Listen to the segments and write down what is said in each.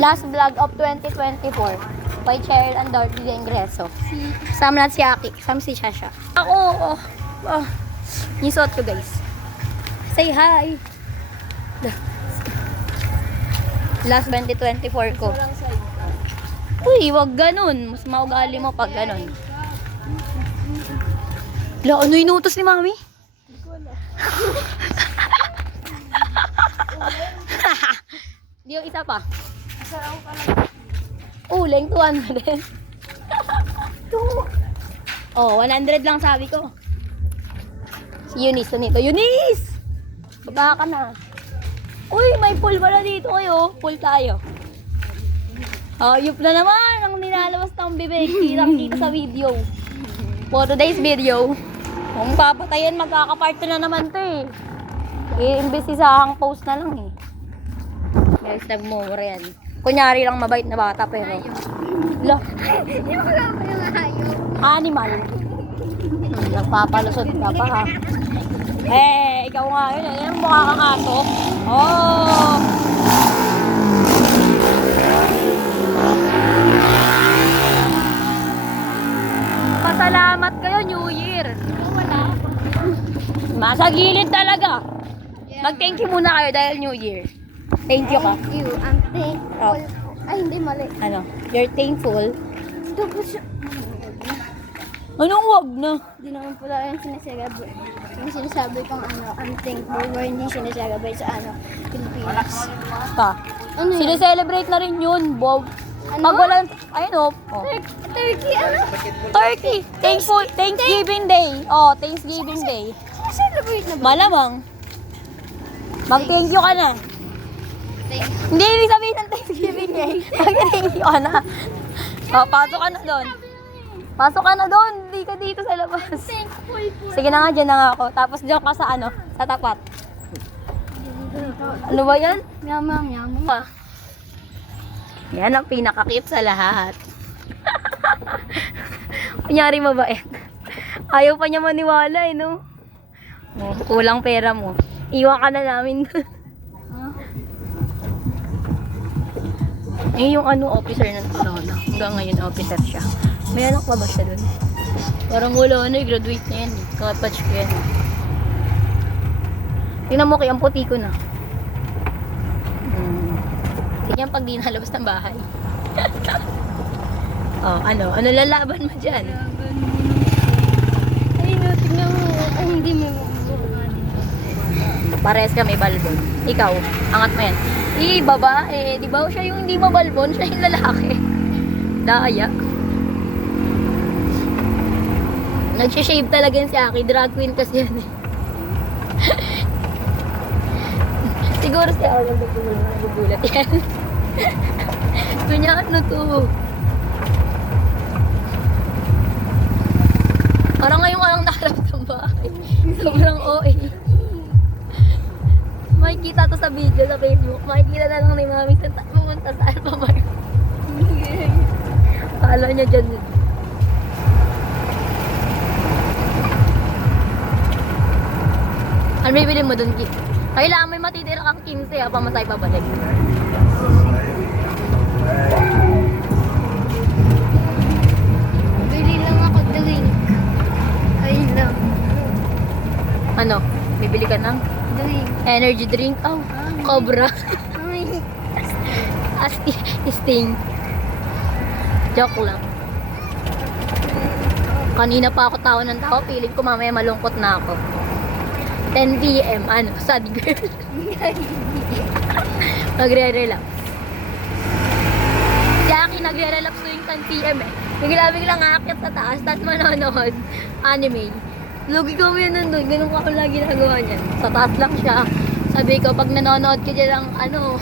Last vlog of 2024. By Cheryl and Dorothy de Ingreso. Kasama natin si Aki. Kasama si Shasha. Ako, yung suot ko guys. Say hi. Last 2024 ko. Uy, wag ganun. Mas maugali mo pag ganun. La, ano inutos ni Mami? Di yung isa pa. Leng 200. Oh, 100 lang sabi ko. Si Eunice, nito. Eunice! Baba ka na. Uy, may pool pala dito kayo. Pool tayo. Ayup na naman ang nilalabas ng bibig. Kitang-kita sa video. For today's video, kung papatayin, magkakaparto na naman to eh. Imbes isahang post na lang eh. Guys, nagmumura yan. Kunyari lang mabait na bata pero... Animal. Nagpapalusot ka pa ha. Ikaw nga yun. Ayan, mukha kang aso. Oh! Pasalamat kayo, New Year. Wala. Masa gilid talaga. Mag-thank you muna kayo dahil New Year. Thank you ka. Thank you. I'm thankful. Ay, hindi mali. Ano? You're thankful. Anong wag na? Hindi naman pala yung sinasabi. Yung sinasabi kong I'm thankful or hindi sinasabi sa Pilipinas. Pa. Ano yun? Sineselebrate na rin yun, Bob. Ano? Pag walang, ayun o. Turkey, ano? Turkey. Thanksgiving Day. Oh, Thanksgiving Day. Celebrate na ba? Malamang. Mag-thank you ka na. Hindi ibig sabihin ng Thanksgiving Day. Mag-thank you ka na. Oh, pasok ka na doon. Pasok ka na doon. Hindi ka dito sa labas. Thankful po. Sige na nga, dyan na nga ako. Tapos dyan ka sa ano, sa tapat. Ano ba yan? Yamam, yamam. Yan ang pinaka-cute sa lahat. Kunyari mabait. Ayaw pa niya maniwala eh, no? Oh, kulang pera mo. Iwan ka na namin. Eh, yung officer ng Lola. Hanggang ngayon, officer siya. May anak pa ba siya dun? Parang wala graduate na yan. Kakapatch ko yan. Tingnan mo kaya ang puti ko na. Tingnan pag di nalabas ng bahay. Ano lalaban mo dyan? Ay, no, tingnan mo. Ay, hindi mo mabubukan. Pares ka may balbon. Ikaw, angat mo yan. Babae. Di ba siya yung hindi mabalbon? Siya yung lalaki. Daya. Nagsishave talaga yan si Aki. Drag queen kasi yan eh. Siguro si Aki nagugulat yan. Kanya ano to? Parang ngayon ka lang naharap ng bahay. Sobrang OA. Makikita to sa video sa Facebook. Makikita na lang ni Mami sa pumunta sa Alphamar. Kala niya dyan. Ano bibili mo dun? Kailangan may matitira kang 15 pamatay pabalik. Bili lang ako drink. Ayun lang. Ano? Bibili ka ng Drink. energy drink? Cobra. Ay. Sting. Joke lang. Kanina pa ako tawa ng tawa. Piling ko mamaya malungkot na ako. 10 PM. Sad girl. Magre-relax. Si Aki nagre-relax tuwing 10 PM eh. Bigla-biglang aakyat sa taas tapos manonood anime. Lugi ko yun nandun. Ganun ako lagi ginagawa niyan. Sa taas lang siya. Sabi ko, pag nanonood ka dyan ng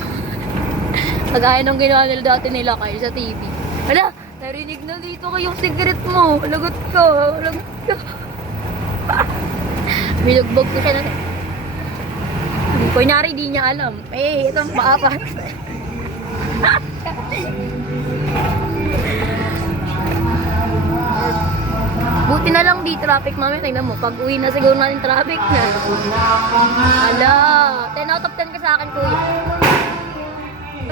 kagaya nung ginawa nila dati nila kayo sa TV. Hala, narinig na dito kayong secret mo. Lagot ko. Binugbog ko siya na. Kunyari di niya alam. Itong paapas. Buti na lang di traffic, Mami. Tingnan mo, pag uwi na siguro natin traffic na. Ala, 10 out of 10 ka sa akin, kuya.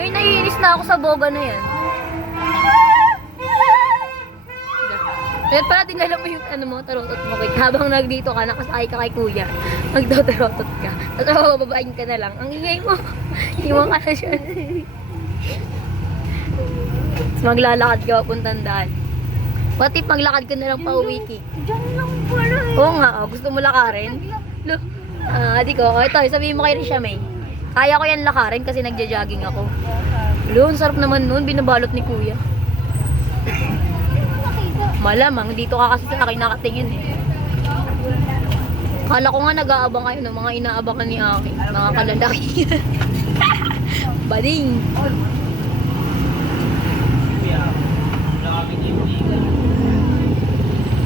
Ay, naiinis na na ako sa boga na yan. Kaya pala tingnan mo yung ano mo, tarotot mo. Habang nagdito ka, nakasakay ka kay kuya. Nagdotarotot ka. Tapos bababain ka na lang. Ang ingay mo. Iwan ka na siya. Tapos maglalakad ka papuntang daan. What if maglakad ka na lang pa uwi, Ki? Diyan lang pala eh. Oo nga, oh. Gusto mo lakarin? Look. Di ko. Oh, ito, sabihin mo kay Risha May. Kaya ko yan lakarin kasi nagja-jogging ako. Lo, ang sarap naman nun. Binabalot ni kuya. Malamang, dito ka kasi sa akin nakatingin eh. Kala ko nga nag-aabang kayo ng mga inaabangan ni Aki. Mga kalalaki. Bading.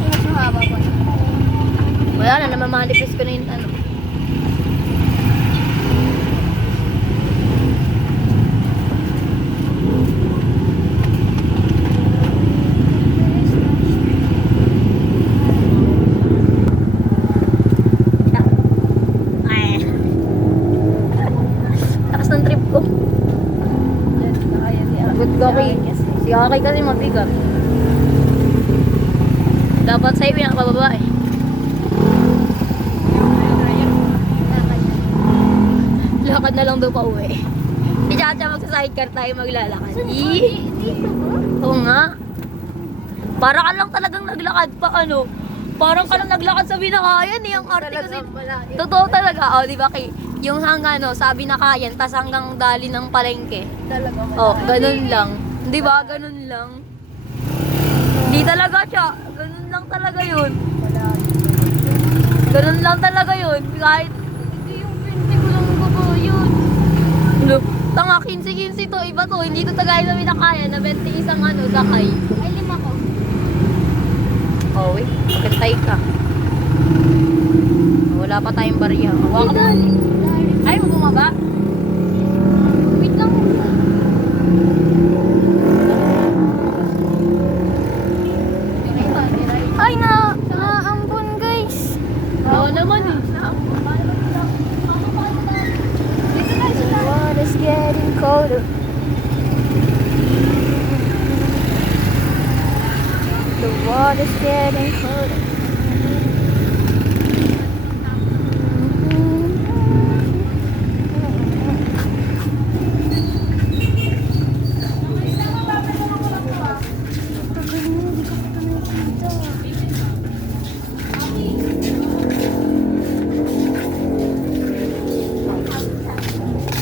Mas mahaba pa. Wala na, namamanifest ko na yung ano. Ay. Takas ng trip ko. Good ka kay. Si Aki kasi mabigat. Dapat sa'yo pinakababa eh. Lakad na lang daw pa uwi. Si Chacha magsa-sidecar tayo maglalakad. Dito ba? Oo nga. Para ka lang talagang naglakad pa ano. Parang ka lang naglakad sa binakayan eh. Ang arte kasi. Totoo talaga. O, di ba kay yung hanggang ano, sa binakayan, tas hanggang dali ng palengke. Talaga. Oh, ganun lang. Di ba? Ganun lang. Di talaga siya. Ganun lang talaga yun. Ganun lang talaga yun. Kahit Hindi yung pinti ko lang baba yun. look, tanga 15-15 to, iba to, hindi to tagay na binakaya na 21 ano, dakay. Ay, 5 ko. Oh, wait, pagkantay ka. Wala pa tayong barya. Hawakan mo. Ay, mo bumaba? Wait lang. Ay, naambon guys. Oo naman eh. The water's getting colder. The water's getting colder.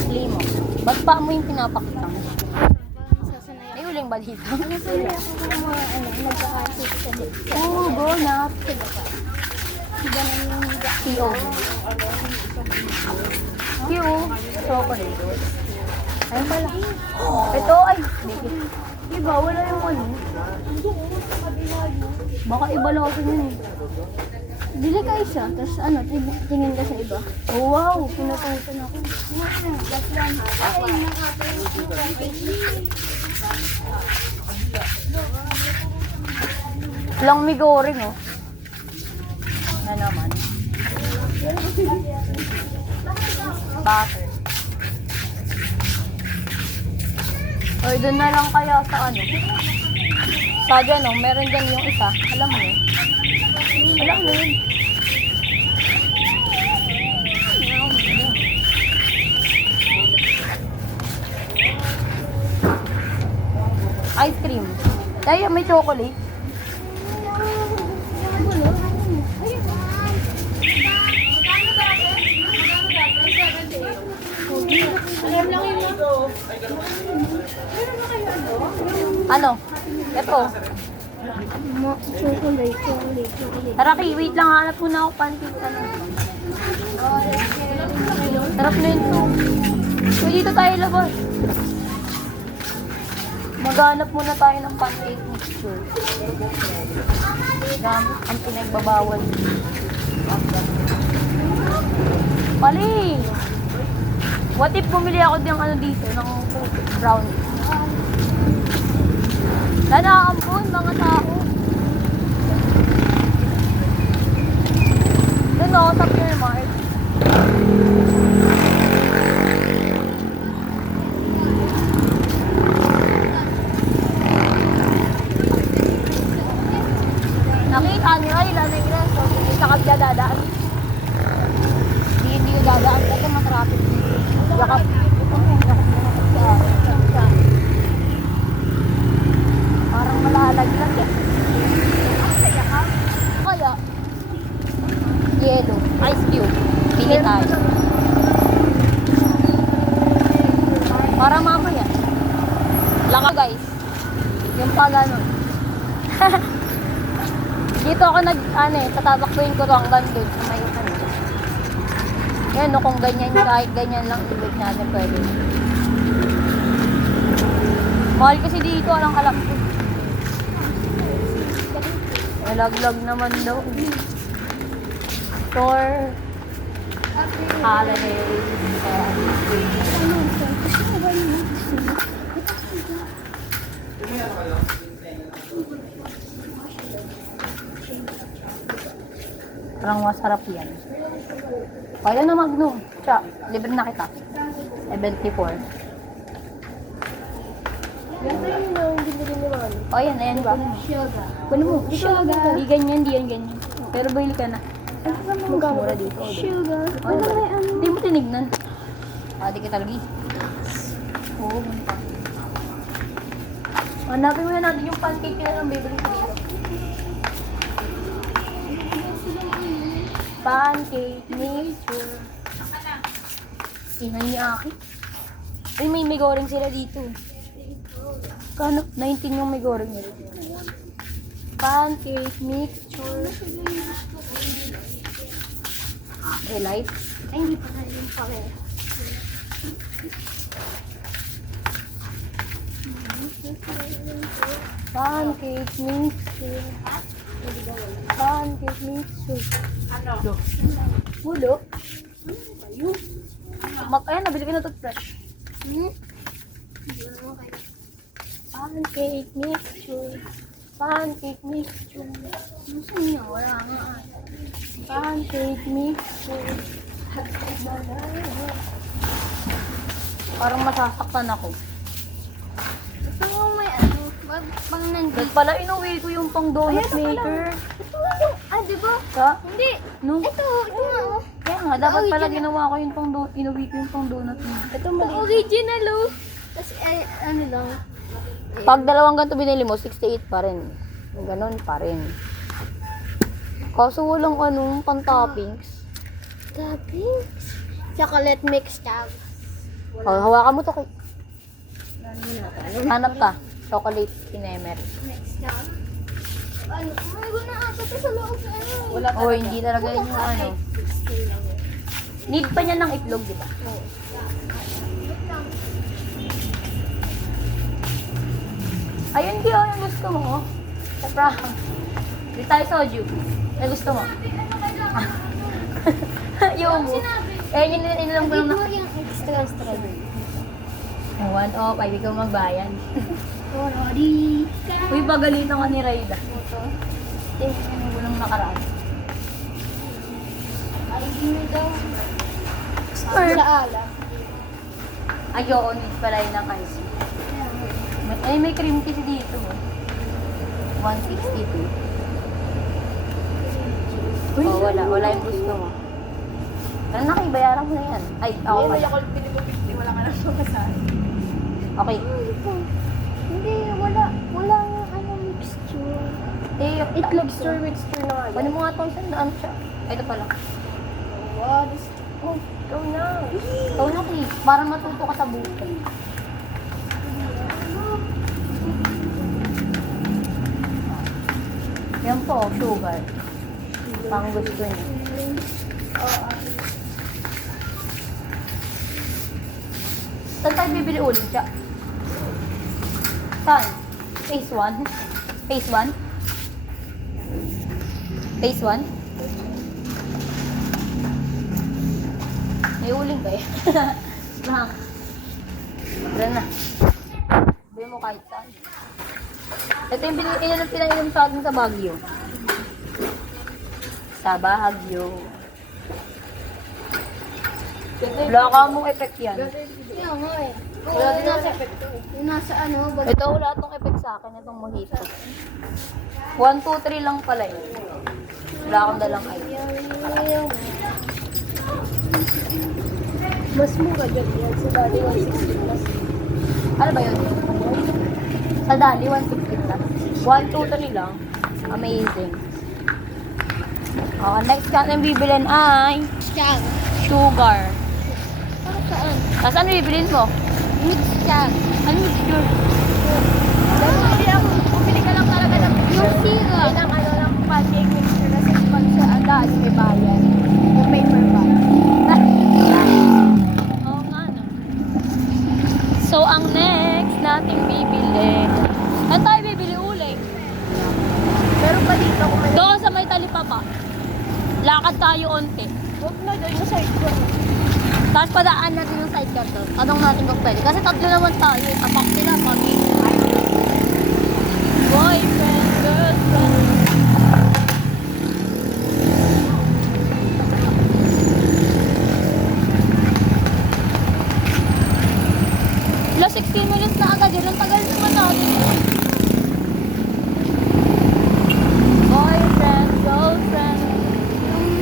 Limo. Ba't pa mo yung pinapakita mo? Sasanay Ay, huling balita. Nasanay ako kung mga nagkakasip sa dito. Oo, go na. Ganun yung P.O. Q. Chocolate. Ayun pala. Ito ay. Iba, wala yung ano. Baka iba lang kasi yun eh. Bili ka isa, tapos ano, tingin ka sa iba. Oh, wow. Pinapangitan ako. Ay, Lang migoring oh. Na naman. Butter. Or doon na lang kaya sa ano. Sa dyan oh, meron dyan yung isa. Alam mo yun. Alam mo yun. Ice cream. Tayo may chocolate. Ano? Ito. Chocolate. Tara, Ki, wait lang. Hanap muna ako pancake. Ano? Sarap na yun to. So, dito tayo labas. Maghanap muna tayo ng pancake mixture. Gamit ang pinagbabawal. Pali! What if bumili ako ng ano dito, ng brownie? Nanaampun, mga tao. Doon ako sa Pure Mart. Tsaka guys, yung pa ganun. Dito ako tatabakbuhin ko to hanggang doon sa may ano. Yan, no, kung ganyan, kahit ganyan lang ibig natin pwede. Mahal kasi dito, alam ko. Malaglag naman daw. Store. Holiday. Parang masarap yan. Kaya na Magnum. Tsa, libre na kita. 74. Ganito yung binili ni Mami. O yan, ayan ba? Sugar. Kuno mo. Sugar. Hindi ganyan, hindi yan ganyan. Pero bili ka na. Magkano Mura dito. Sugar. Ano ba? Hindi mo tinignan. Di kita lagi. Oo, ganito. Hanapin muna natin yung pancake na lang bibili ko dito. Pancake mixture. Ina ni Aki. Ay, may goreng sila dito. Kano? 19 yung may goreng nila. Pancake mixture. Light. Ay, hindi pa na yung pake. Pancake mixture. Pancake mixture. Ano? Bulo. Ayan, nabili ko na toothbrush. Pancake mixture. Pancake mixture. Saan niya? Wala nga. Pancake mixture. Parang masasaktan ako. Ito mo may ano, pang nandito. Ba't pala inuwi ko yung pang donut maker? Ito yung, di ba? Ha? Hindi. No? Ito nga oh. Kaya nga, dapat pala ginawa ko yung pang donut, inuwi ko yung pang donut maker. Ito original oh. Kasi ano lang. Pag dalawang ganito binili mo, 68 pa rin. Ganon pa rin. Kaso walang pang toppings. Toppings. Chocolate mix tab. Hawakan mo to kay. Hanap ka. Chocolate kinemer. Mix tab. Ano? May guna ata ito sa loob na ano. Wala hindi talaga yun yung ano. Need pa niya ng itlog, di ba? Oo. Ayun, Gio, yung gusto mo. Sa prank. Di tayo soju. Yung gusto mo. Yung mo. Eh, yun lang ko lang na. yung extra strawberry. 105, ikaw magbayan. Sorry. Uy, pagalitan ka ni Rayda. Ito. Tingnan ko lang nakaraan. Ay, hindi daw. Sir. Sa ala. Ay, oo, need pala yun ng ice. Ay, may cream cheese dito. 162. Oh, wala yung gusto mo. Ano na, bayaran mo na yan. Ay, ako pala. Wala ka lang sumasahin. Okay. Hindi, wala. Wala nga ano mixture. Eh, Itlog stir mixture na nga. Ano mo nga itong sandaan siya? Ito pala. Wow, this... Oh, ikaw na. Ikaw na, please. Para matuto ka sa buhay. Yan po, sugar. Pang gusto niya. Saan tayo bibili ulit siya? Saan? Phase 1? Phase 1? Phase 1? May uling ba eh? Lang. Tara na. Bili mo kahit saan. Ito yung pinainom sa atin sa Baguio. Sa Baguio. Wala ka mong effect yan. Kaya nga eh. Wala din nasa epekto. Yung nasa ano, Ito wala tong effect sa akin, itong mojito. 1, 2, 3 lang pala yun. Wala akong dalang ice. mas mura dyan yan. Sa dali 160 plus. Ano ba yun? Sa dali, 160 plus. 1, 2, 3 lang. Amazing. Next ka na bibilin ay Chag. sugar. Para saan? Tapos ano bibilin mo? Mix chag. Ano mixture? nating bibili. Saan tayo bibili uling? Meron pa dito kung may... Doon sa may talipapa. Lakad tayo onti. Huwag na doon sa side ko. Tapos padaan natin yung sidecar doon. Tanong natin kung pwede. Kasi tatlo naman tayo. Tapak sila. Pagi. Boyfriend, girlfriend. Plus 16 minutes na agad. Yun ang tagal naman natin. Boyfriend, girlfriend.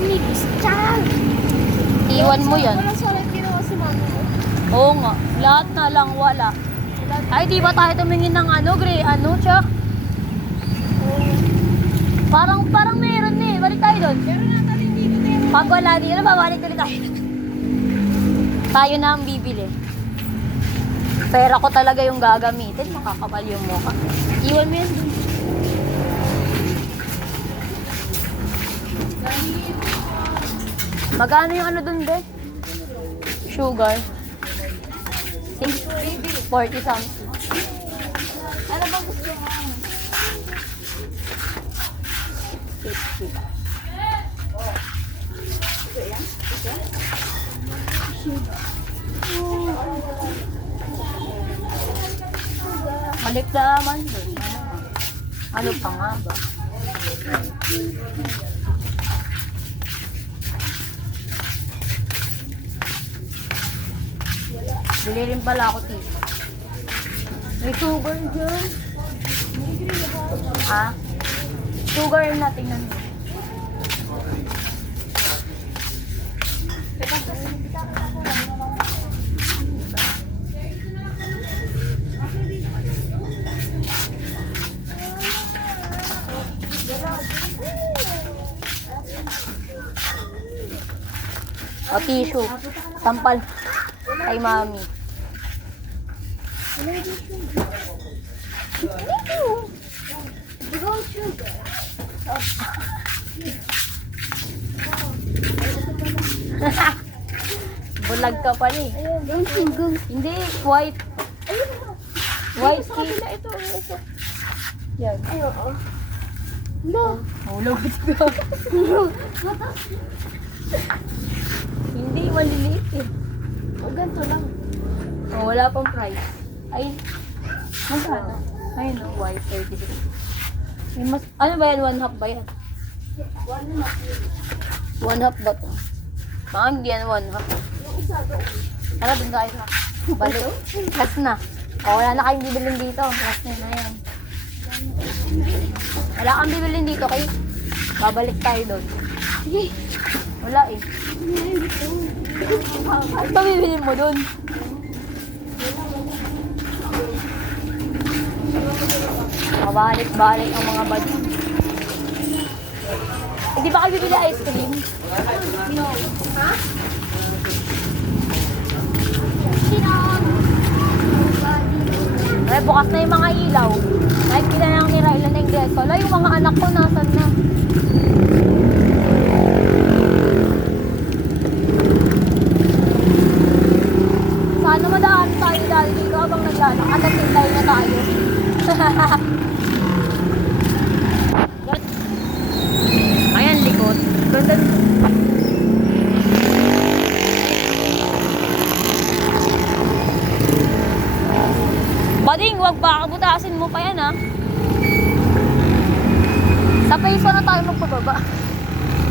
Mix chan! Iwan mo yan. Walang solid ginawa si mama mo. Oo nga. Lahat na lang wala. Ay, di ba tayo tumingin ng gray, Chuck? Parang meron eh. Balik tayo doon. Meron na tayo dito din. Pag wala dito, babalik ulit tayo. Tayo na ang bibili. Pera ko talaga yung gagamitin. Makakapal yung mukha. Iwan mo yan dun. Magkano yung dun, be? Sugar. 40 something. Ano bang gusto mo? 50. Balik naman dun. Ano pa nga ba? Bili rin pala ako tito. May sugar dyan. Ah? Sugar na, tingnan mo. O, tissue. Sampal. Kay mami. Bulag ka pa eh. Yung sugar. Hindi, white. White tea. Ito. Yan. Ay, oo. No. Hulog ka. Hindi, maliliit eh. O, ganito lang. Oh, wala pang price. Ay, magkano? Ay no, white 36. May mas, ano ba yan? 1/2 ba yan? 1/2 ba to? Baka hindi yan 1/2. Tara, dun tayo sa balik. Last na. O, wala na kayong bibilin dito. Last na yan. Wala kang bibilin dito kay babalik tayo doon. Sige. Wala eh. Ano pa bibilin mo doon? Mabalik-balik ang mga bad. Hindi ba kayo bibili ice cream? No. Ha? Ay, bukas na yung mga ilaw. Kahit kita nang nira ilan na yung gesto. Wala, yung mga anak ko nasan na. Sana madaan tayo dahil dito habang naglalakad at hintay na tayo. Ayan, likod. Ganda. Bading, wag pa kabutasin mo pa yan ha. Sa phase 1 na tayo magpababa.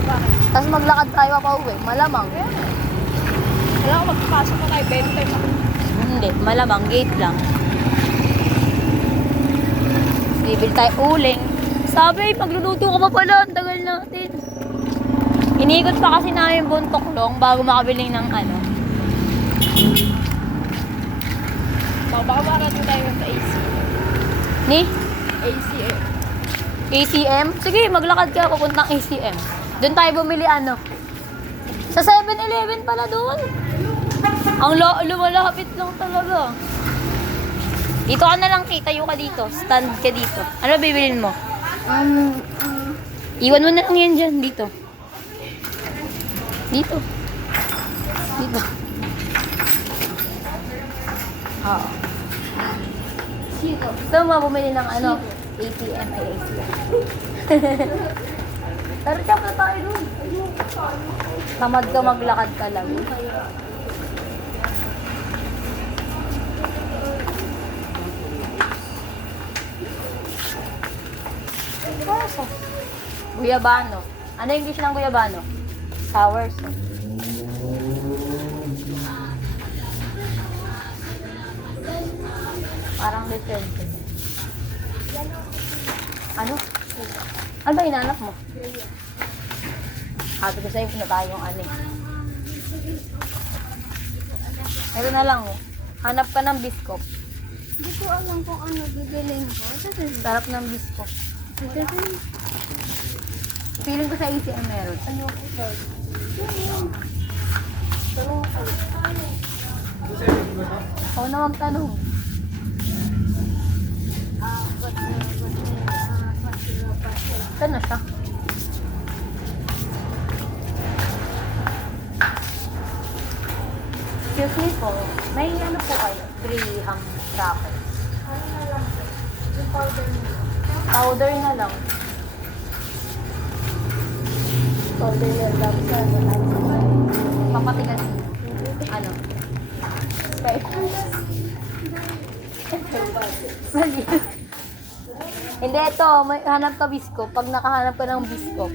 Bakit? Tapos maglakad tayo pa uwi. Malamang. Wala ko magpapasok na tayo. 20 pa. Hindi, malamang. Gate lang. Bibili tayo uling. Sabi, pagluluto ko pa pala. Ang tagal natin. Inikot pa kasi namin buong Toklong bago makabiling ng ano. Baka marating tayo sa AC. Ni? ACM. ACM? Sige, maglakad ka papuntang ACM. Doon tayo bumili ano. Sa 7-Eleven pala doon. Ang lumalapit lang talaga. Dito ka na lang, tayo ka dito. Stand ka dito. Ano bibilin mo? Iwan mo na lang yan dyan. Dito. Dito. Dito. Oo. Siko. Gusto mo bumili ng ano? ATM ay ATM. Pero chop na tayo dun. Tamad ka maglakad ka lang. Guyabano. Ano yung English ng guyabano? Sour sauce. Parang dessert. Ano? Ano ba inaanap mo? Sabi ko sa'yo, punta tayo yung ano eh. Ito na lang oh. Hanap ka ng biskop. Hindi ko alam kung ano bibilin ko. Sarap ng biskop. Feeling ko sa ACM meron. Ayoko sir. Ako na magtanong. Saan na siya? Excuse me po, may ano po kayo? Graham crackers. Powder na lang. Powder na lang sa Papatigas. Ano? Mali. Hindi, ito. May hanap ka biskop. Pag nakahanap ka ng biskop,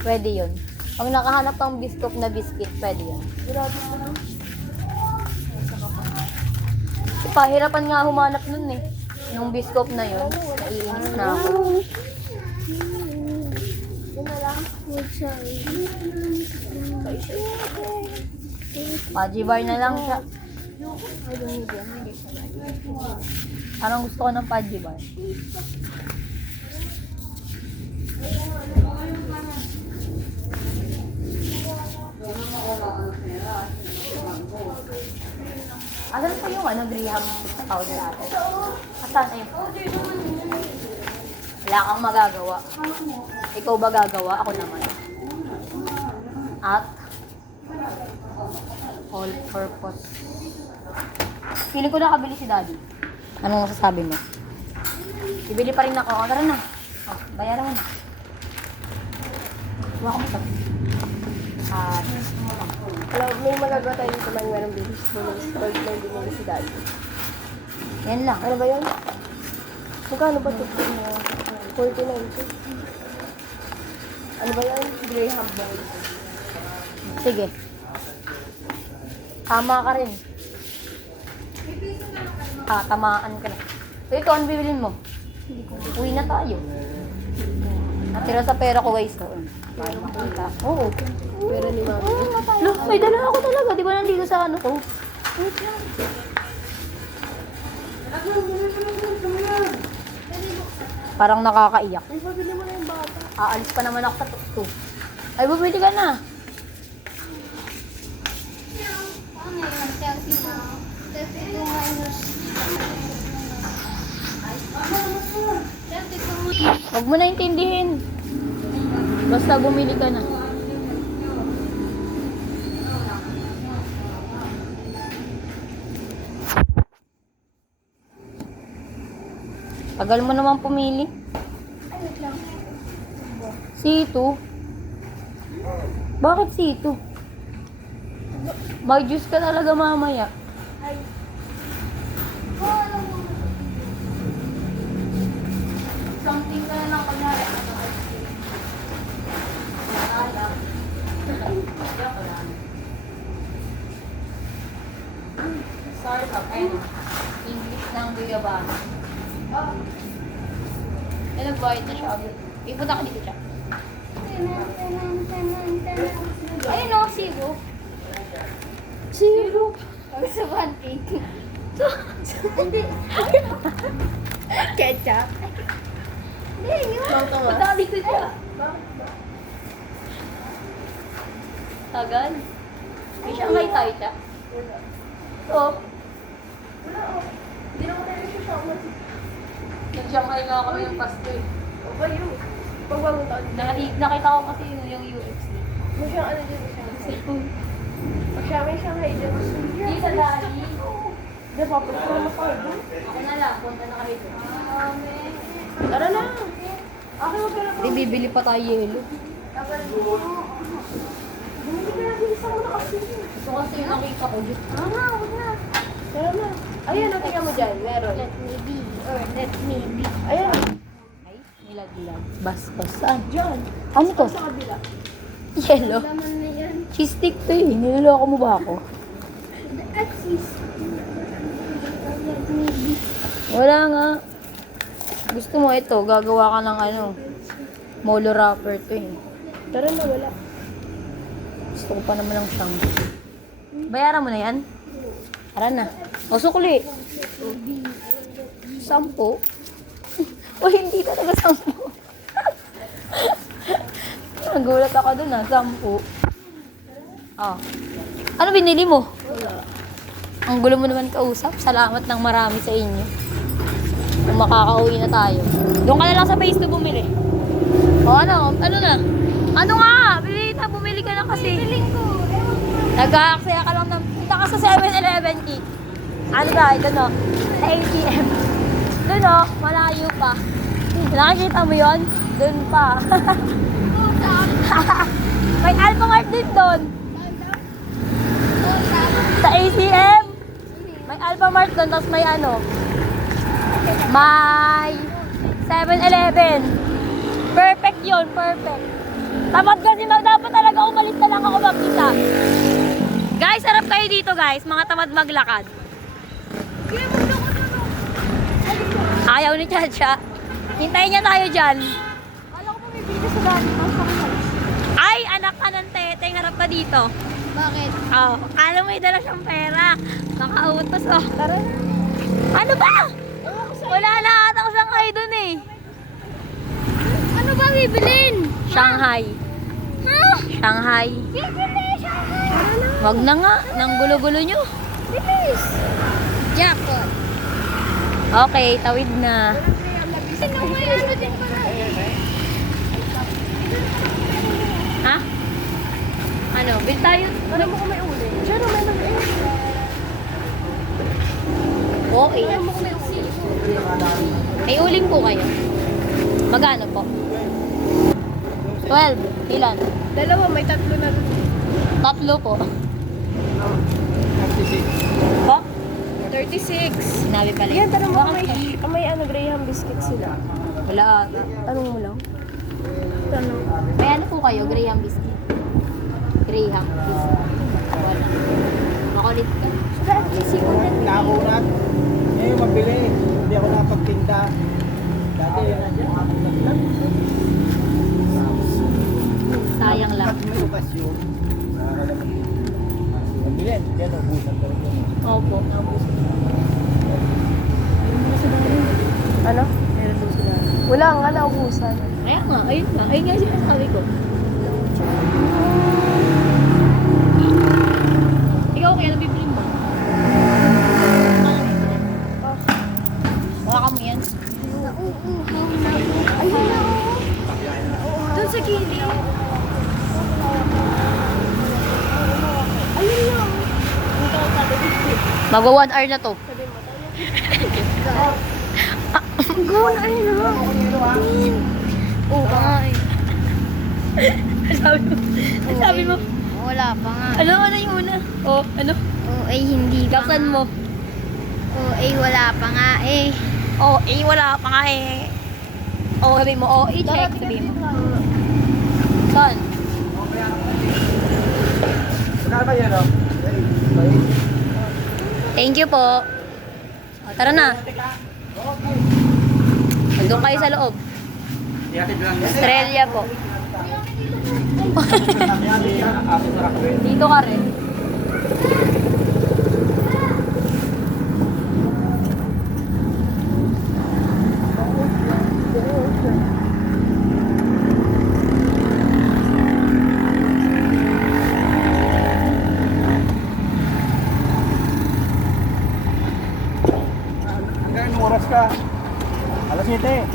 pwede yun. Pag nakahanap kang biskop na biscuit, pwede yun. Pahirapan nga humanap nun eh. Yung biskop na yun, naiinis na ako. Yun na lang. Food size. Paji bar na lang siya. I don't need them. Hindi siya like. Parang gusto ko ng paji bar. Asan pa yung ano, Graham powder natin? Asan ayun? Wala kang magagawa. Ikaw ba gagawa? Ako naman. At all purpose. Feeling ko nakabili si Daddy. Anong masasabi mo? Bibili pa rin ako. O, tara na. O, bayaran mo na. Huwag ko ito. At, Hello, may magagawa tayo dito man merong bilis. Gold na binili si Daddy. yan lang. Ano ba yan? Magkano ba ito? 49. Ano ba yan? Graham boy. Sige. Tama ka rin. Tamaan ka na. So, ito, ano bibilin mo? Uwi na tayo. Natira sa pera ko guys. So, para makita. Oo. Pero ni Mami. Look, may dala ako talaga. Di ba nandito sa ano ko? Wait lang. Parang nakakaiyak. Ay, pabili mo na yung bata. Aalis pa naman ako sa tukto. Ay, bumili ka na. Ano yun? Selfie na. Selfie ko minus. Selfie ko minus. Huwag mo na intindihin. Basta bumili ka na. Tagal mo naman pumili. Ayun lang. C2? Bakit C2? May juice ka talaga mamaya. Ay. Oh, alam mo. Something ka na lang kunyari. Sorry ka, English ng guyabano. Yan, nagbayad na siya. Ipunta ka dito siya. Ayun o, zero. Zero. Pag sa pancake. Hindi. Ketchup. Hindi, yun. Punta ka dito siya. Tagal. May Shanghai tayo siya. Oo. Hindi naman tayo siya siya. Nag-Shanghai nga kami ng Pasko eh. O ba yun? Pagbagong taon. Nakita ko kasi yung UFC. May siyang ano dito siya. Cellphone. Pag siya may siyang haidin. Hindi sa dali. Hindi, papagpapag mo pa. Ako na lang, punta na Di bibili pa tayo yelo. Ito kasi yung nakita ko. Huwag na. Pero na. Ayun, tingnan mo dyan. Meron. Let me be. Or let me be. Ayun. Ay, nilag-lag. Bas-bas. Saan? Dyan. Ano to? Sa kabila. Yelo. Laman na yan. Cheese stick to eh. Niloloko mo ba ako? The axis. Let me be. Wala nga. Gusto mo ito, gagawa ka ng ano, molo wrapper to eh. Pero na wala. Gusto ko pa naman ng siyang. Bayaran mo na yan? Tara na. O, sukli. 10. O, hindi talaga 10. Nagulat ako dun 10. Oh. Ano binili mo? Ang gulo mo naman kausap. Salamat ng marami sa inyo. Kung makakauwi na tayo. Doon ka na lang sa base to bumili. O ano? Ano na? Ano nga? Bumili ka na kasi. Piling ko. Nag-aaksaya ka lang ng... Punta ka sa 7-Eleven, Kik. Ano dahil? Doon o. Sa ATM. Doon o. Malayo pa. Nakikita mo yon? Doon pa. May Alphamart din doon. Sa ATM. May Alphamart doon. Tapos may ano. May 7-Eleven. Perfect yon, perfect. Tamad kasi dapat talaga umalis na lang ako mag-isa. Guys, sarap kayo dito guys. Mga tamad maglakad. Ayaw ni Chacha. Hintayin niya tayo dyan. Kala ko pa may video sa dati. Ay, anak ka ng teteng. Harap ka dito. Bakit? Oh, kala mo dala siyang pera. Nakautos oh. Tara. Ano ba? Wala na ata ko Shanghai dun eh. Ano ba bibilin? Shanghai. Ha? Shanghai. Bibili siya. Wag na nga. Nang gulo-gulo nyo. Bilis. Jackpot. Okay, tawid na. Sino may ano din pala? Ha? Ano? Bil tayo? Ano mo kung may uli? Diyan o, may mag-uli. Oo, eh. Ano mo may usi? May uling po kayo. Magano po? 12. Ilan? Dalawa, may tatlo na rin. Tatlo po. Po? 36. Sinabi pala. Yan, tanong mo Bakit? may ano, Graham biscuit sila. Wala ata. Tanong mo lang. Tanong. May ano po kayo? Graham biscuit. Graham biscuit. Wala. Makulit ka. Bakit kasi ko din? Nakunat. Eh, mabili. Hindi ako nakapagtinda. Dati, Sayang lang. at may okasyon. Mabili. Yan, ubusan talaga. Opo. Ano? Meron doon sila. Wala nga, naubusan. Kaya nga, ayun nga. Ayun nga sinasabi ko. Ikaw kaya nabibili mo? Baka mo yan. Nauuhaw na. Ayun na oh. Doon sa gilid. Ayun na. Magwa 1 hour na to. Gawin ayun na. Oo, ay. Sabi mo. Sabi mo. Wala pa nga. Ano yung una? Oh, ano? Oo, ay hindi pa Laksan nga. mo. Oo, ay wala pa nga eh. Oh, wala pa nga eh. Oh, sabi mo. Oh, check. Sabi mo. Saan? Magkano ba yan, o? Thank you po. Oh, tara na. Nandun kayo sa loob. Australia po. Dito ka rin. Hanggang anong oras ka? Alas 7.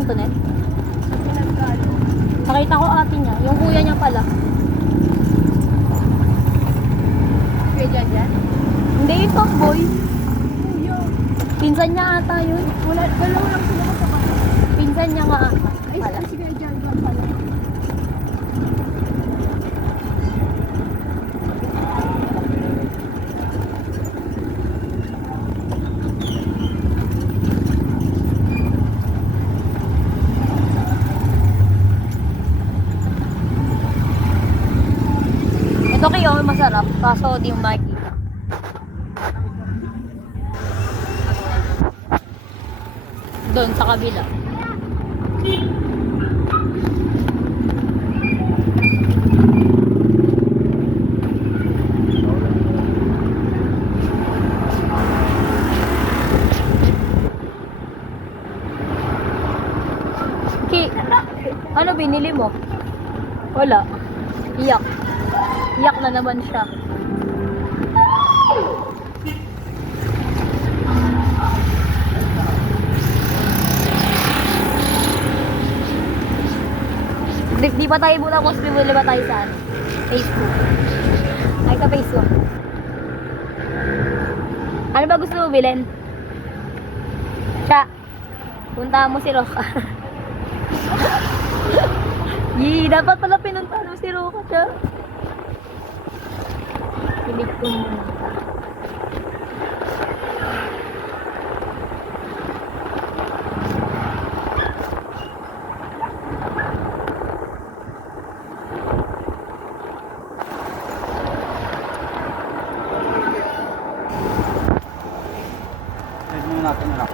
Antoinette? Nakita ko ate niya. Yung kuya niya pala. Kuya dyan? Hindi yung tomboy. Pinsan niya ata yun. Dalawa lang sila ko sa kanila. Pinsan niya nga ata. Ay, Pala. si Kuya dyan pala. Ito kayo masarap. Kaso di mo makikita. Doon sa kabila. Ki, ano binili mo? Wala. Iyak. Iyak na naman siya. Di ba tayo muna post muna ba tayo sa ano? Facebook. Ay ka Facebook. Ano ba gusto mo bilhin? Siya. Punta mo si Roka. Yee, dapat pala pinuntahan mo si Roka siya. Pilig ko muna. Pwede mo natin na.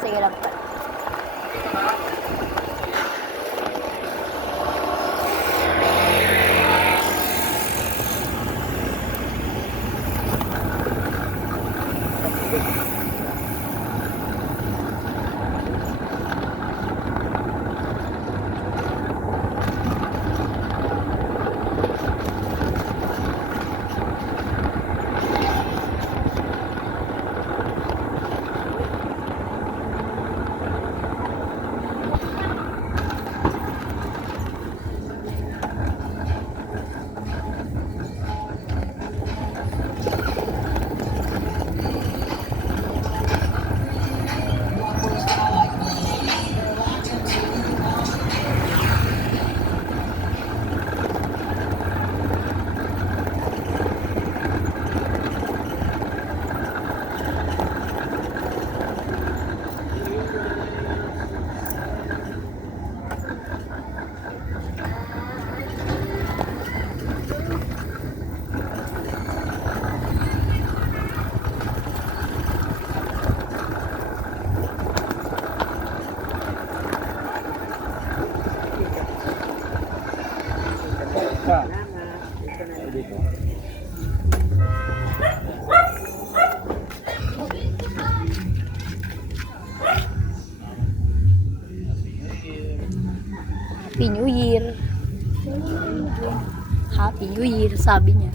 Sige lang pa. Sa. Dito. Happy New Year. Happy New Year, sabi niya.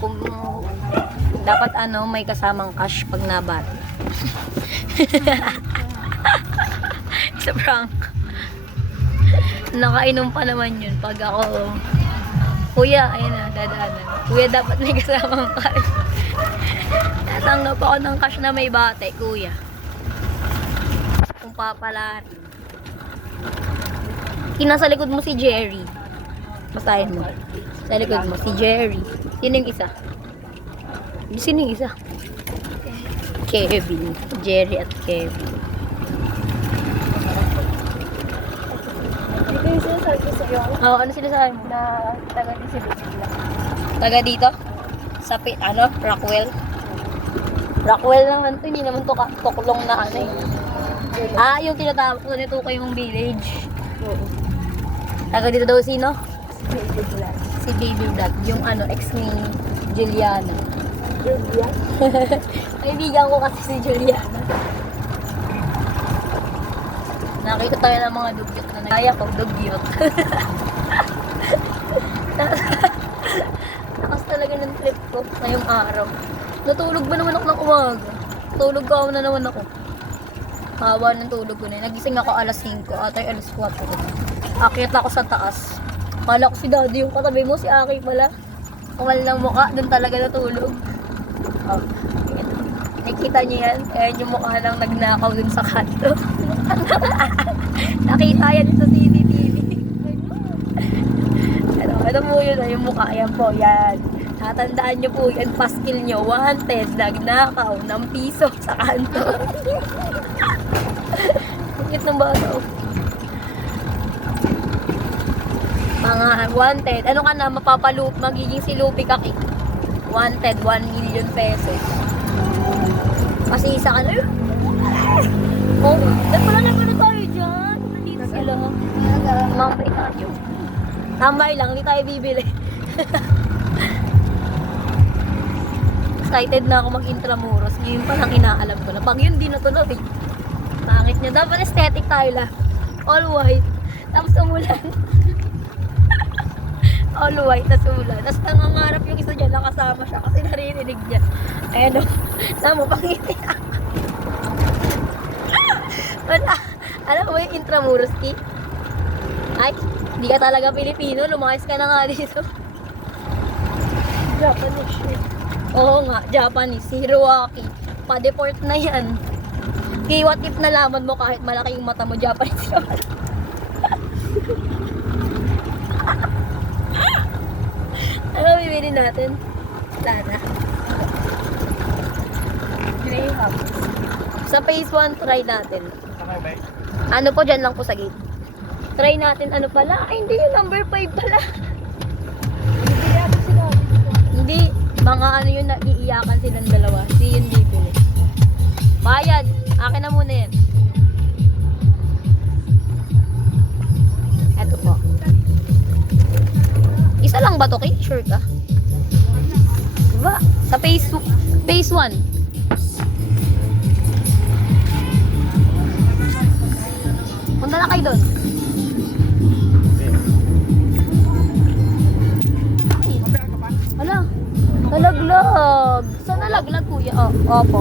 Kung dapat ano, may kasamang cash pag nabat. Sa prank. Nakainom pa naman yun pag ako, kuya, ayun na, dadaanan. Kuya, dapat may kasamang cash. Tatanggap ako ng cash na may bate, kuya. Kung papalarin. Kinasa likod mo si Jerry. Basahin mo. Sa likod mo, si Jerry. Sino yung isa? Sino yung isa? Kevin. Jerry at Kevin. Ito yung sinasabi ko sa'yo Oo, ano sila sa mo? na taga din si Baby lang. Taga dito? Sa ano? Rockwell? Rockwell naman to. Hindi naman to tuklong na ano eh. Ah, yung tinatawag ko nito ko yung village. Oo. Taga dito daw sino? Si Baby Vlog. Si Baby Vlog. Yung ano, ex ni Juliana. Julia? Kaibigan ko kasi si Juliana. Nakita tayo ng mga dugyot na kaya ko, dugyot. Nakas talaga ng trip ko ngayong araw. Natulog ba naman ako ng umaga? Tulog ka na naman ako. Haba ng tulog ko na yun. Nagising ako alas 5, atay alas 4. Akit ako sa taas. Kala ko si daddy yung katabi mo, si Aki pala. Kumal ng mukha, dun talaga natulog. Oh, yan. Nakita niyo yan? Ayan yung mukha lang nagnakaw dun sa kanto. Nakita yan sa CCTV. Ano po yun, yung mukha, yan po, yan. Tatandaan niyo po yan, paskil niyo, wanted, nagnakaw ng piso sa kanto. Bakit ng bata? Mga wanted, ano ka na, mapapaloop, magiging si Lupi Kaki. Wanted, 1 million pesos. Kasi isa ka na yun. Oh, pala na tayo dyan. Nandito sila. Mambay tayo. Tambay lang, hindi tayo bibili. Excited na ako mag-intramuros. Ngayon pa lang inaalam ko na. Pag yun, di natuloy. Pangit niya. Dapat aesthetic tayo lang. All white. Tapos umulan. All white, tapos umulan. Tapos nangangarap yung isa dyan, nakasama siya kasi naririnig niya. Ayan o. Tama, pangiti. Wala. Alam mo yung intramuros, Ki? Ay, hindi ka talaga Pilipino. Lumakis ka na nga dito. Japanese shit. Oo nga, Japanese. Si Hiroaki. Pa-deport na yan. Kaya what if nalaman mo kahit malaki yung mata mo, Japanese ka pala. Ano bibili natin? Lana. Greyhound. Sa phase 1, try natin. Ano po, dyan lang po sa gate. Try natin, ano pala? Ay, hindi yung number 5 pala. Hindi, mga ano yun, naiiyakan silang dalawa. Si yun bibili. Bayad. Akin na muna yan. Eto po. Isa lang ba to, Kay? Sure ka? Diba? Sa phase 1. Punta na kayo doon. Hala. Nalaglag. Saan nalaglag, kuya? Oh, opo.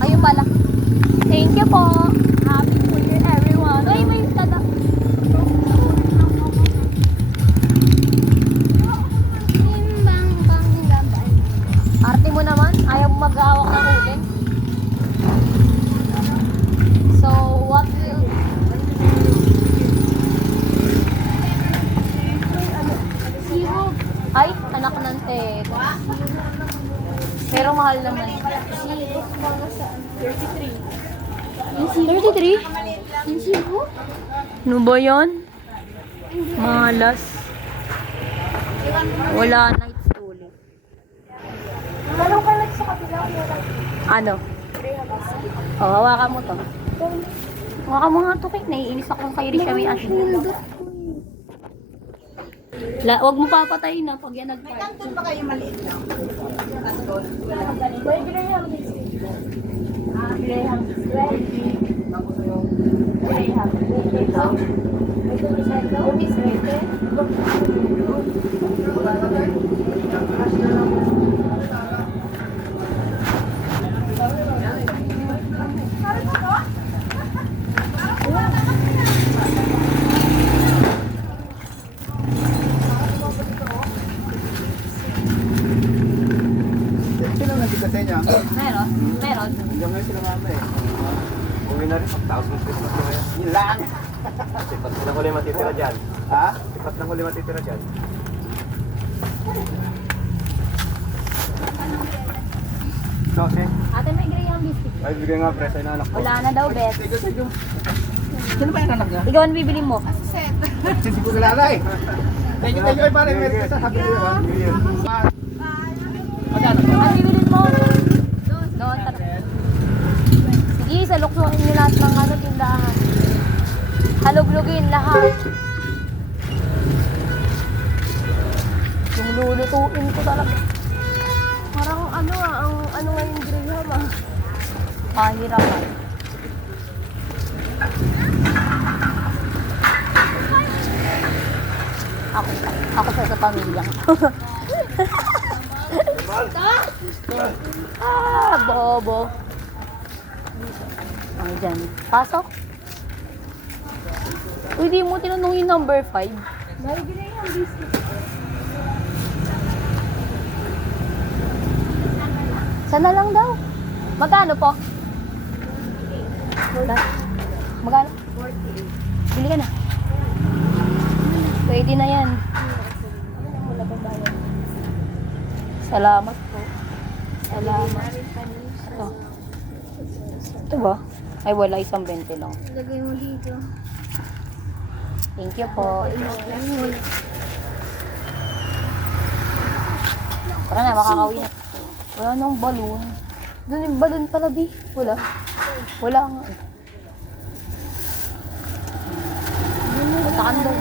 Ayun pala. Thank you po. Happy New Year, everyone. Ay, may tada. Arte mo naman. Ayaw mo mag-awak ng huli. So, what will... Ay, anak ng teta. Pero mahal naman. 33? Ano ba yun? Malas. Wala night's tulog. Tanong ka lang sa kapila. Ano? Oh, hawakan mo to. Hawakan mo nga to, Kay. Naiinis ako kay Risha may asin. Wag mo papatayin na pag yan nag-park. Kantun ba kayo maliit lang? Kantun? May Greyhound. Greyhound. Greyhound. Greyhound. Sino nagkikatay niya? Meron? Meron? Hanggang ngayon sila mama eh. Uwi na rin. 1,000 pesos na kaya. Yun lang! Sipat na huli matitira dyan. Ha? Sipat na huli matitira dyan. So, okay. Ate, may Greyhound biscuit. Ay, bigay nga presa yung anak ko. Wala na daw, bet. Sige, sige. Sino ba yung anak niya? Ikaw ang bibili mo. Hindi ko kilala eh. Thank you. Ay, pare, meron ka sa happy new year. Magkano? Ano bibili mo? Doon, tara. Sige, saluksuin nyo lahat ng ano, tindahan. Haluglugin lahat. Yung lulutuin ko talaga. Parang ano ang nga yung Greyhound Pahirapan. Ako sa pamilya ko. Ah, bobo. Ang dyan. Pasok. Uy, di mo tinanong yung number 5. Sana lang daw. Magkano po? Magkano? 40. Bili ka na. Pwede na yan. Salamat po. Salamat. Ito. Ito ba? Ay, wala. Isang 20 lang. Lagay mo dito. Thank you po. Tara na, makakauwi na. Wala nang balon. Doon yung balon pala, Bi. Wala. Wala nga. Puntakan doon.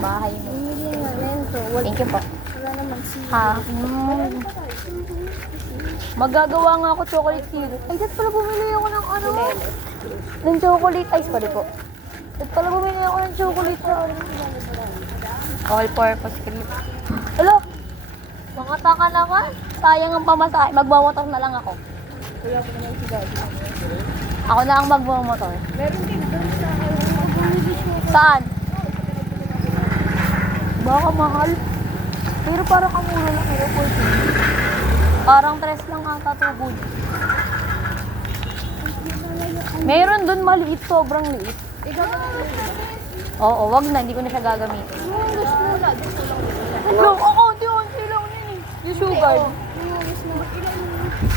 Bahay mo. Bumili nga lento. Thank you po. Wala namang siya. Ha? Magagawa nga ako chocolate syrup. Ay, dad pala bumili ako ng ano? Ng chocolate ice pala po. Dad pala bumili ako ng chocolate na ano? All-purpose cream. Hello? Makataka naman. Sayang ang pamasahe. Magmamotor na lang ako. Ako na ang magmamotor. Meron din doon sa Saan? Baka mahal. Pero parang kamura lang. Pero 14. Parang 3 lang ata tubod. Meron dun maliit. Sobrang liit. Oo, wag na. Hindi ko na siya gagamitin. Ano? Ako, unti-unti lang yun eh. Yung sugar.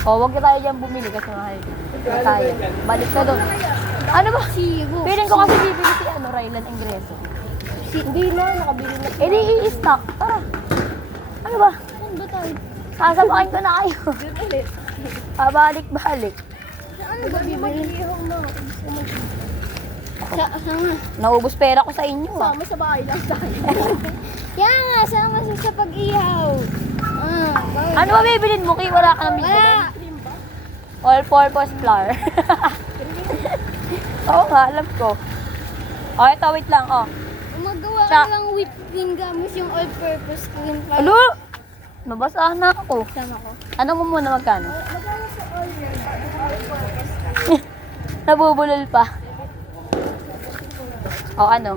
Oh, wag na tayo dyan bumili kasi mahal. Tayo. Balik na doon. Ano ba? Feeling ko kasi bibili si Rylan Ingreso. Hindi na, nakabili na. Eh di i-stock. Tara. Ano ba? Saan ba tayo? Sasabakin ko na kayo. Pabalik-balik. Saan ba bibili? Sama. Naubos pera ko sa inyo ah. Sama sa bahay lang sa akin. Kaya nga, sama sa pag-ihaw. Ano ba bibilin mo? Kaya wala ka nang bibilin. Wala. All-purpose flour. Oo nga, alam ko. Oh, ito, wait lang. Oh. Magawa Tsa- ka ng whipped cream gamit yung all-purpose cream. Ano? Nabasahan na ako. Sama ko. Ano mo muna magkano? Magkano sa all-purpose? Nabubulol pa. O ano?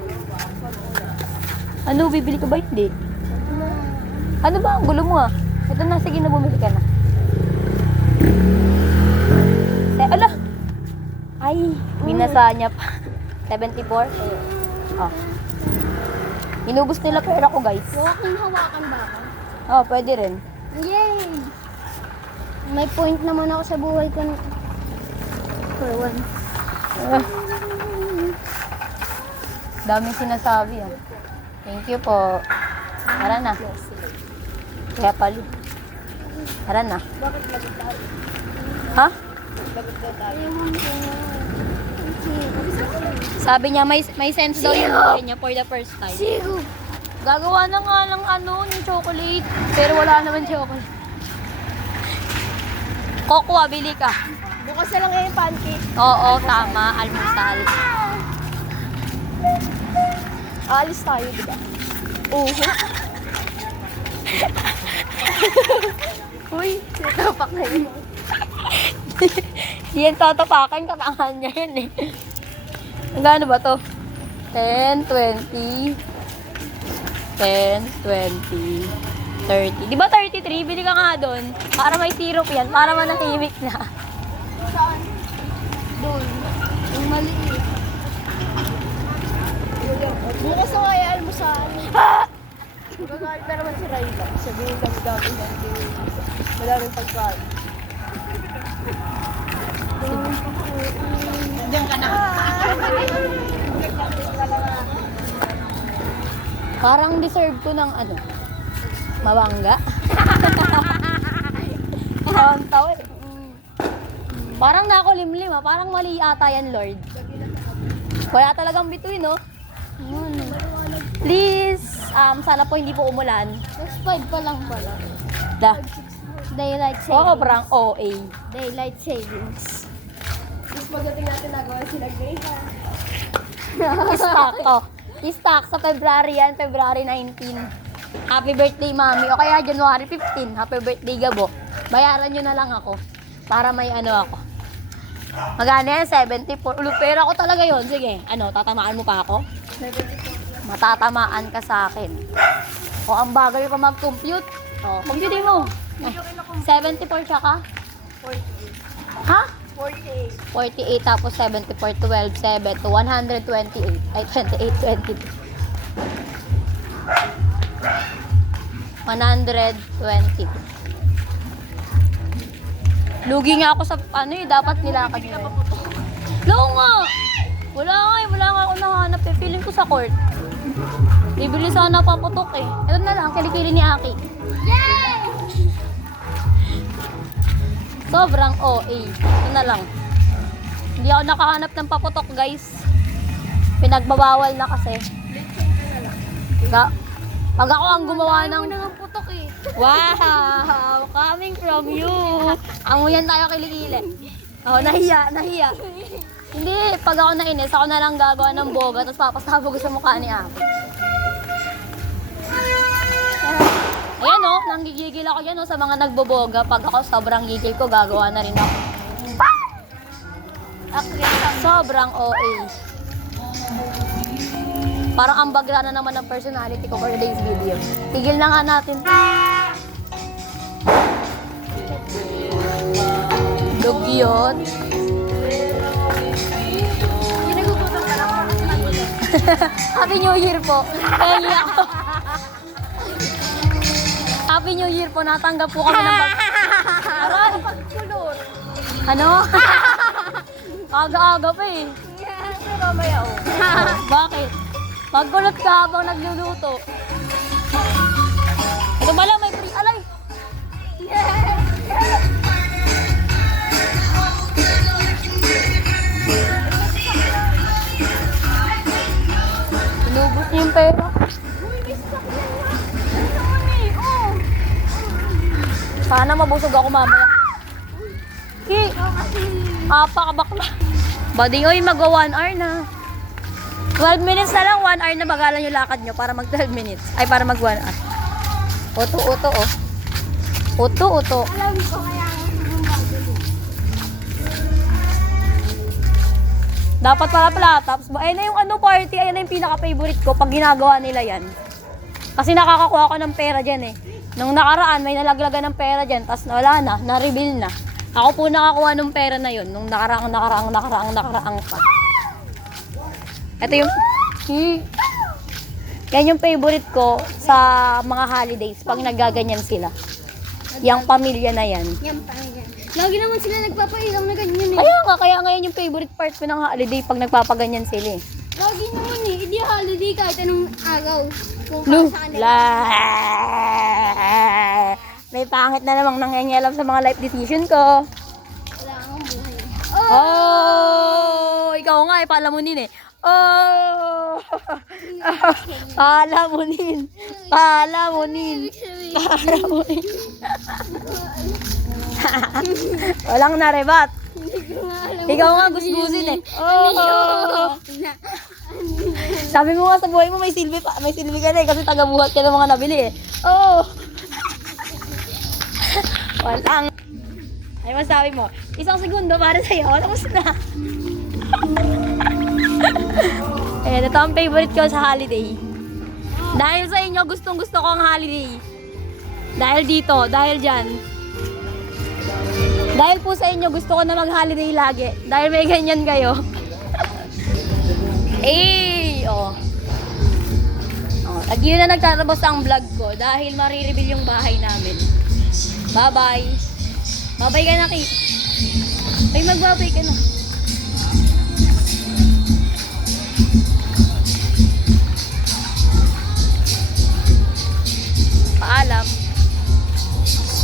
Ano, bibili ka ba? Hindi. Ano ba? Ang gulo mo ah. Ito na, sige na bumili ka na. Ala! Ay, binasa niya pa. 74? Oh. Inubos nila pera ko, guys. Hawakan ba ako? Oh, pwede rin. Yay! May point naman ako sa buhay ko. For one. Ah. Daming sinasabi ah. Thank you po. Tara na. Kaya pali. Tara na. Bakit lagot tayo? Ha? Lagot daw tayo. Sabi niya may sense daw yung buhay niya for the first time. Sigo! Gagawa na nga ng ano, ng chocolate. Pero wala naman chocolate. Cocoa, bili ka. Bukas na lang yung pancake. Oo, tama. Almusal. Aalis tayo, diba? Oo. Uy, sitapak na yun. Yan tatapakan, katangan niya yan eh. Gano ba to? 10, 20, 10, 20, 30. Di ba 33? Bili ka nga doon. Para may syrup yan. Para manahimik na. Saan? Doon. Yung maliit. Bukas na kaya almusal. Magagalit na naman si Rayla. Sabihin kami dami na. Maraming pagkain. Diyan ka na. Parang deserve ko ng ano, mabangga. Parang tawa eh. Parang nakulimlim ah. Parang mali ata yan, Lord. Wala talagang bituin, no? Please, sana po hindi po umulan. Plus 5 pa lang pala. Da. Daylight savings. Sobrang OA. Daylight savings. Tapos pagdating natin nagawa sila Greyha. Stock to. I-stock sa February yan, February 19. Happy birthday, Mami. O kaya January 15. Happy birthday, Gabo. Bayaran nyo na lang ako. Para may ano ako. Magkano yan? 74. Ulo, pera ko talaga yon. Sige, ano, tatamaan mo pa ako? Matatamaan ka sa akin. O, ang bagal ko mag-compute. O, compute mo. 74 siya ka? 48. Ha? 48. 48 tapos 74, 12, 7 to 128. Ay, 28, 22. 120. Lugi nga ako sa ano eh, dapat nilakad nila. Loko nga! Wala nga ako nahanap eh. Feeling ko sa court. Bibili sana paputok eh. Ito na lang, kilikili ni Aki. Yay! Sobrang OA. Ito na lang. Hindi ako nakahanap ng paputok, guys. Pinagbabawal na kasi. Pag ako ang gumawa ng... Ang putok eh. Wow! Coming from you! Amuyan tayo kilikili. Oh, nahiya. Hindi, pag ako nainis, ako na lang gagawa ng boga, tapos papasabog ko sa mukha ni Aki. Ayan o, nanggigigil ako yan o sa mga nagboboga. Pag ako sobrang gigil ko, gagawa na rin ako. Sobrang OA. Parang ambagla na naman ang personality ko for today's video. Tigil na nga natin. Dugyot. Ginagugutom ka lang ako sa nagulat. Happy New Year po. Kaya ako. Happy New Year po. Natanggap po kami ng bag. Aray! Pagkulot. Ano? Aga-aga pa eh. Pero mamaya oh. Bakit? Pagkulot ka habang nagluluto. Ito ba lang, may free alay. Inubos niya yung pera. Sana mabusog ako mamaya. Ki! Bakla. Bading, oy, magwa 1 hour na. 12 minutes na lang, 1 hour na bagalan yung lakad nyo para mag 12 minutes. Ay, para mag 1 hour. Uto, oh. Uto. Alam ko kaya ang bago. Dapat pala tapos ba? Ayun na yung ano party, ayun na yung pinaka-favorite ko pag ginagawa nila yan. Kasi nakakakuha ko ng pera dyan eh. Nung nakaraan, may nalaglagan ng pera dyan, tapos wala na, na-reveal na. Ako po nakakuha ng pera na yun, nung nakaraang pa. Ito yung... Yan yung favorite ko sa mga holidays, pag nagaganyan sila. Yang pamilya na yan. Yan pa yan. Lagi naman sila nagpapailaw na ganyan eh. Kaya nga yan yung favorite part ko ng holiday pag nagpapaganyan sila eh. Lagi naman eh. Hindi holiday kahit anong araw. Kung Lu, para sa kanila. May pangit na namang nangyayalap sa mga life decision ko. Wala akong buhay. Oh, ikaw nga eh, palamunin eh. Oh, palamunin. Walang narebat. Ikaw nga gusgusin eh. Oh. Sabi mo nga sa buhay mo may silbi ka na eh kasi tagabuhat ka ng mga nabili eh. Oh. Walang. Ay masabi mo, 1 segundo para sa'yo. Tapos na. Ayan, ito ang favorite ko sa holiday. Dahil sa inyo, gustong gusto ko ang holiday. Dahil dito, dahil dyan. Dahil po sa inyo, gusto ko na mag-holiday lagi. Dahil may ganyan kayo. Oh. Yun na nagtatapos ang vlog ko dahil marireveal yung bahay namin. Bye-bye. Bye-bye ka na, Kate. Ay, mag-bye ka na.